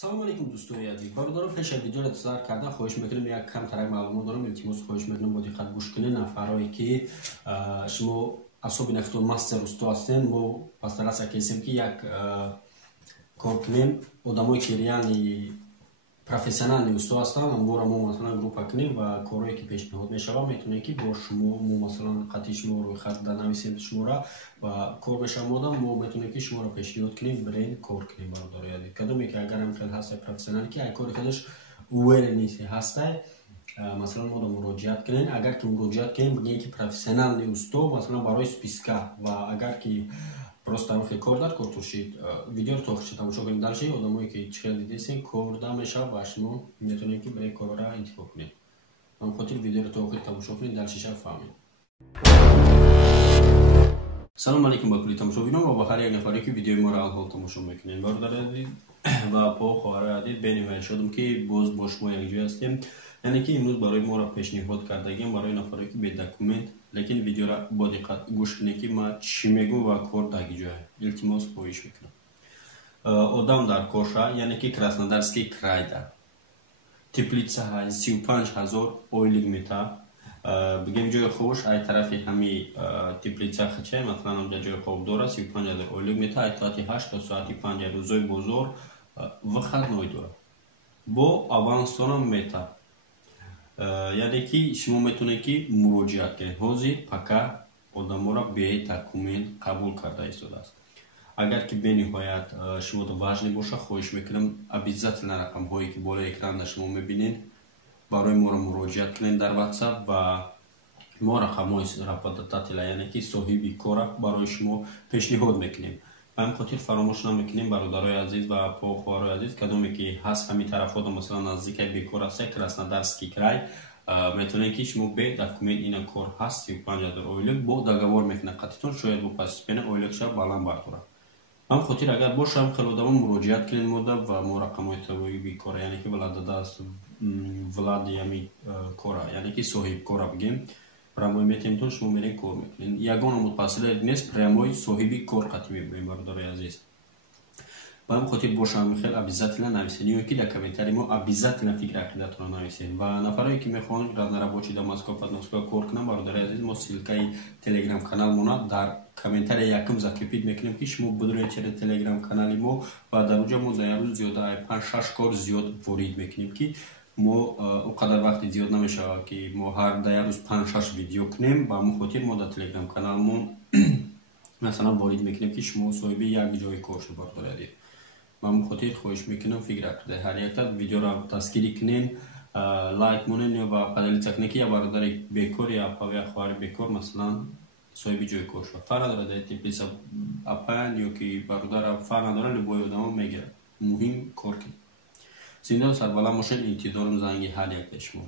салом алейкум дӯстои азиз. Бародаро пеш аз видео интизор кардан хоҳиш мекунем як камтарак маълумот дорам. Илтимос хоҳиш мекунем бо диққат гӯш кунед. Нафарое ки шумо асоби нафтон мастер усто ҳастем, мо пастараса кесем ки як кор кунем. Одамое ки реални профессионални усто ҳастанд, амбора мо масалан группа кунем ва корое ки пешниҳод мешава метавонем ки бо шумо мо масалан хати шумо рӯйхат нависем шуморо ва кор мешава модам мо метавонем ки шуморо пешниҳод кунем бирен кор кунем. Бародари азиз, кадоме ки агарам хел ҳаста профессионал ки ай кори хелаш уверенис ҳаста масалан мода муроҷиат кунем. Агар ки муроҷиат кунем бигем ки профессионални усто масалан барои списка ва агар ки просто ҳам хел кор дар кор туршид видеоро то охир тамошо кунед. Далши одамое ки чихел дидесен кор да мешава ва шумо метавонед ки бирен корро интихоб кунед. Ҳам хотир видеоро то охир тамошо кунед, далшиша фаҳмед. салом алейкум ба кулли тамошобинон ва ба ҳар як нафаре ки видеои моро алҳол тамошо мекунед. Бародари азиз ва по хоҳараи азиз бениҳоят шодам ки боз бо шумо якҷоя ҳастем. яъне ки имрӯз барои моро пешниҳод кардагем барои нафаре ки бедокумент, лекин видеоро бо диққат гӯш кунед ки ман чӣ мегӯям ва кор даги ҷоя. Илтимос хоҳиш мекунам. Одам дар Коша, яъне ки Краснодарский крайда. Теплица 35 000 ойлик метр. Бигем ҷои хуш ай тарафи ҳами теплица хача матлан онҷа ҷои хоб дора 35 000 ойлик метр. Ай соати 8 то соати 5 рӯзои бозор вахатной дора. Бо авансонам метр. яъне ки шумо метавонед ки муроҷиат кунед. ҳозир пока одаморо бе документ қабул карда истодааст. агар ки бениҳоят шумо важне боша хоҳиш мекунам обязательно рақамҳое ки болои экрана шумо мебинед барои моро муроҷиат кунед дар WhatsApp ва мо рақамҳои работодателя яъне ки соҳиби кора барои шумо пешниҳод мекунем. ба ин хотир фаромӯш намекунем бародарои азиз ва хоҳарои азиз, кадоме ки ҳаст ҳами тарафото масалан наздикаи бекор аст Краснодарский край метавонед ки шумо бе документ ина кор ҳаст 35 000 ойлик бо договор мекунад қатитон шояд бо постепенно ойликша баланд бардора. ба ин хотир агар бошам хеле одамо муроҷиат кунед мода ва мо рақамҳои соҳиби кора яъне ки влададаст владиями кора яъне ки соҳиб кора бигем прямой метавонед шумо мерен кор мекунед. ягона мутассиле нест прямой соҳиби кор қатӣ мебурем. бародари азиз, ба ин хотир бошам хел обязательно нависед ё ки дар комментарий мо обязательно фикри ақидатонро нависед ва нафарое ки мехоҳанд разнорабочий до Москва подмосковия кор кунам бародари азиз мо ссилкаи телеграм каналмона дар комментарий якум закрепид мекунем ки шумо бидроед через телеграм канали мо ва дар онҷа мо дар рӯз зиёда 5-6 кор зиёд ворид мекунем ки мо уқадар вақти зиёд намешавад ки мо ҳар дар рӯз 5-6 видео кунем. ба ҳамин хотир мо дар телеграм каналмон масалан ворид мекунем ки шумо соҳиби як ҷои кор шуд. бародари азиз, ба ҳамин хотир хоҳиш мекунам фикр ақидаи ҳар якта видеоро дастгирӣ кунем, лайк монед ва поделиться кунед ки я бародари бекор я апа я хоҳари бекор масалан соҳиби ҷои кор шуд. фарқ надорад теплица апан ё ки бародара фарқ надорад, любой одамо мегирад. муҳим кор кунед. зинда ва сарбаланд бошед. интизорум занги ҳар якта шумо.